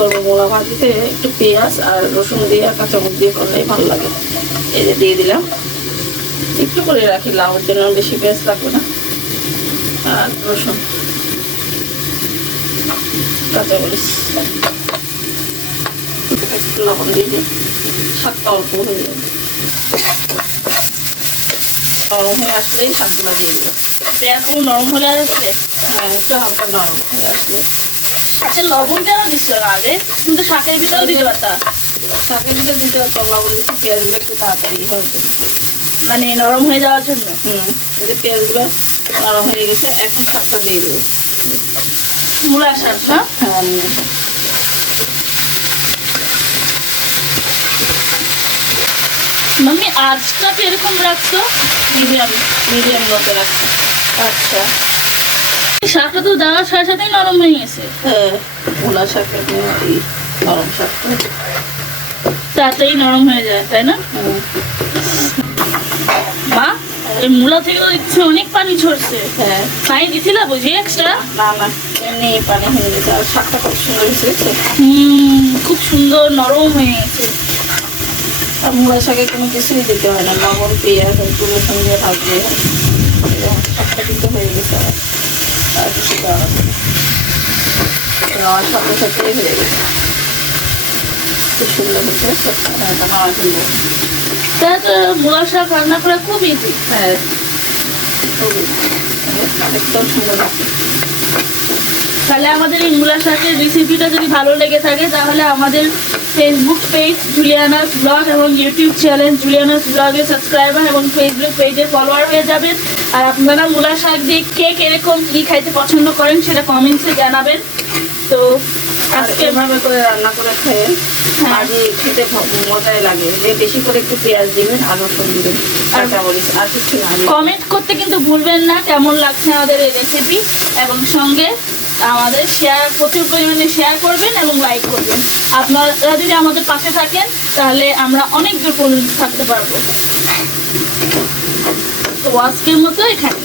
করবো মোলা ভাজিতে একটু পেঁয়াজ আর রসুন দিয়ে আর কাঁচামরিচ দিয়ে করলেই ভালো লাগে। এই যে দিয়ে দিলাম, একটু করে রাখি লাউর জন্য, বেশি পেঁয়াজ লাগবে না। আর রসুন, কাঁচামরিচ, একটু লবণ দিয়ে দিই, শাকটা অল্প হয়ে যাবে। নরম হয়ে আসলেই শাকগুলো দিয়ে দিল। পেঁয়াজগুলো নরম হলে আসছে, হ্যাঁ একটু হালকা নরম হয়ে আসলে। আচ্ছা লবণ কেন দিচ্ছ না আগে? কিন্তু শাকের ভিতরে দিতে পারতা। শাকের ভিতরে দিতে লবণ দিচ্ছি পেঁয়াজগুলো একটু তাড়াতাড়ি হয়েছে, মানে নরম হয়ে যাওয়ার জন্য। এই যে পেঁয়াজগুলো নরম হয়ে গেছে, এখন শাকটা দিয়ে দেবো। মূলা শাক না? হ্যাঁ নিয়ে মাম্মি আজটা এরকম রাখছো? মিডিয়াম মিডিয়াম লোতে রাখছি। আচ্ছা, শাকটা তো দেওয়ার সাথে সাথেই নরম হয়ে গেছে। হ্যাঁ মূলা শাকের এই নরম শাকটা তাড়াতাড়ি নরম হয়ে যায়, তাই না? মা, এই মূলা থেকে তো দেখছি অনেক পানি ঝরছে। হ্যাঁ পানি দিছিলা বুঝি এক্সট্রা? না না এমনি পানি হয়ে গেছে, আর শাকটা খুব সুন্দর হয়েছে। খুব সুন্দর নরম হয়ে গেছে। আর মূলা শাকে কোনো কিছুই দিতে হয় না, লবণ পেঁয়াজ একটু রসুন দিয়ে ভাজলে শাকটা কিন্তু হয়ে গেছে। আর কিছু দেওয়া আছে নেওয়ার সাথে সাথেই হয়ে গেছে, খুব সুন্দর হয়েছে। এটা মারা কিনবো। তাই তো মূলা শাক রান্না করা খুব ইজি। হ্যাঁ খুবই দেখতেও সুন্দর লাগছে। তাহলে আমাদের এই মূলা শাকের রেসিপিটা যদি ভালো লেগে থাকে তাহলে আমাদের ফেসবুক পেজ জুলিয়ানাস ব্লগ এবং ইউটিউব চ্যানেল জুলিয়ানাস ব্লগের সাবস্ক্রাইবার এবং ফেসবুক পেজের ফলোয়ার হয়ে যাবেন। আর আপনারা মূলা শাক দিয়ে কে কিরকম কী খাইতে পছন্দ করেন সেটা কমেন্টসে জানাবেন। তো আজকে এভাবে করে রান্না করে খেয়ে আজই খেতে মজাই লাগে। যে বেশি করে একটু পেঁয়াজ দিবেন আর রসুন দিবেন, কাঁচামরিচ, আর কিছু না। কমেন্ট করতে কিন্তু ভুলবেন না কেমন লাগছে আমাদের এই রেসিপি, এবং সঙ্গে আমাদের প্রচুর পরিমাণে শেয়ার করবেন এবং লাইক করবেন। আপনারা যদি আমাদের পাশে থাকেন তাহলে আমরা অনেক দূর পর্যন্ত থাকতে পারবো। তো আজকের মতো এখানে।